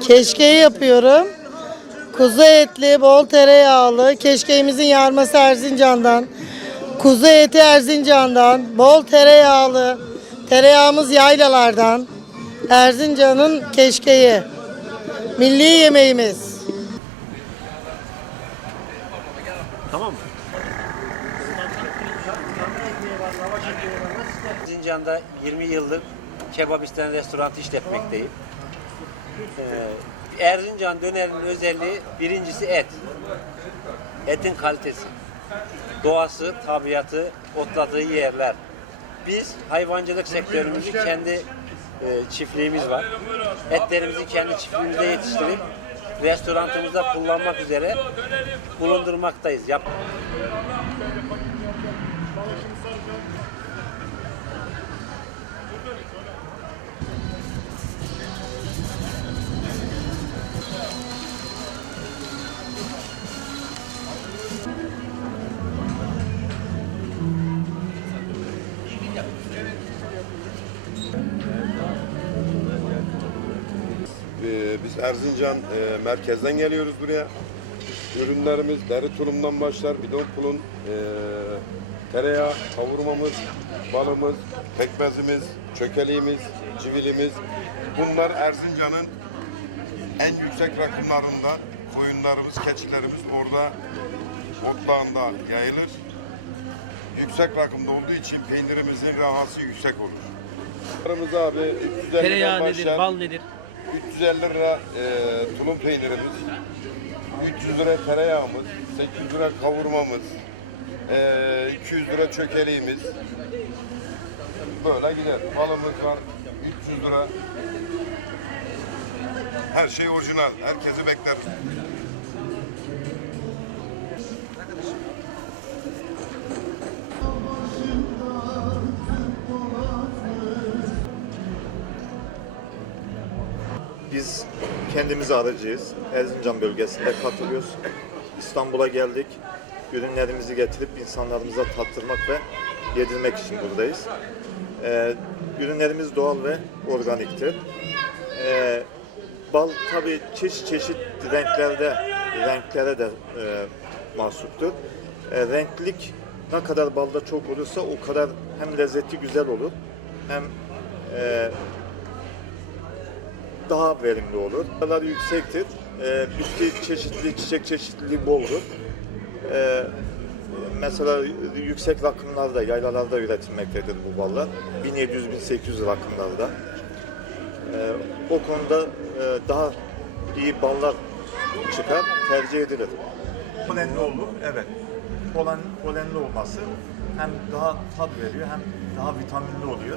Keşkeği yapıyorum. Kuzu etli, bol tereyağlı. Keşkeğimizin yarması Erzincan'dan. Kuzu eti Erzincan'dan. Bol tereyağlı. Tereyağımız yaylalardan. Erzincan'ın keşkeği. Milli yemeğimiz. Zincan'da 20 yıldır kebabistan restoran işletmekteyim. Ee, Erzincan dönerinin özelliği birincisi et. Etin kalitesi. Doğası, tabiatı, otladığı yerler. Biz hayvancılık sektörümüzü kendi e, çiftliğimiz var. Etlerimizi kendi çiftliğimizde yetiştirip restoranımızda kullanmak üzere bulundurmaktayız. Yap biz Erzincan e, merkezden geliyoruz buraya. Ürünlerimiz deri tulumdan başlar, bidon pulun, e, tereyağı, kavurmamız, balımız, pekmezimiz, çökeliğimiz, civilimiz. Bunlar Erzincan'ın en yüksek rakımlarından koyunlarımız, keçilerimiz orada otlağında yayılır. Yüksek rakımda olduğu için peynirimizin rahası yüksek olur. Paramız abi 350 Tereyağı nedir, başlar. bal nedir? 350 lira e, tulum peynirimiz, 300 lira tereyağımız, 800 lira kavurmamız, e, 200 lira çökeliğimiz. Böyle gider. Balımız var 300 lira. Her şey orijinal. Herkesi bekler. Biz kendimiz aracıyız. Erzincan bölgesinde katılıyoruz. İstanbul'a geldik. Ürünlerimizi getirip insanlarımıza tattırmak ve yedirmek için buradayız. Ee, ürünlerimiz doğal ve organiktir. Ee, bal tabii çeşit çeşit renklerde, renklere de e, mahsuptur. E, renklik ne kadar balda çok olursa o kadar hem lezzeti güzel olur hem e, daha verimli olur. Paralar yüksektir. Ee, bitki çeşitliliği, çiçek çeşitliliği boldur. Ee, mesela yüksek rakımlarda, yaylalarda üretilmektedir bu ballar. 1700-1800 rakımlarda. Ee, o konuda e, daha iyi ballar çıkar, tercih edilir. Polenli olur, evet. Polen, polenli olması hem daha tat veriyor hem daha vitaminli oluyor.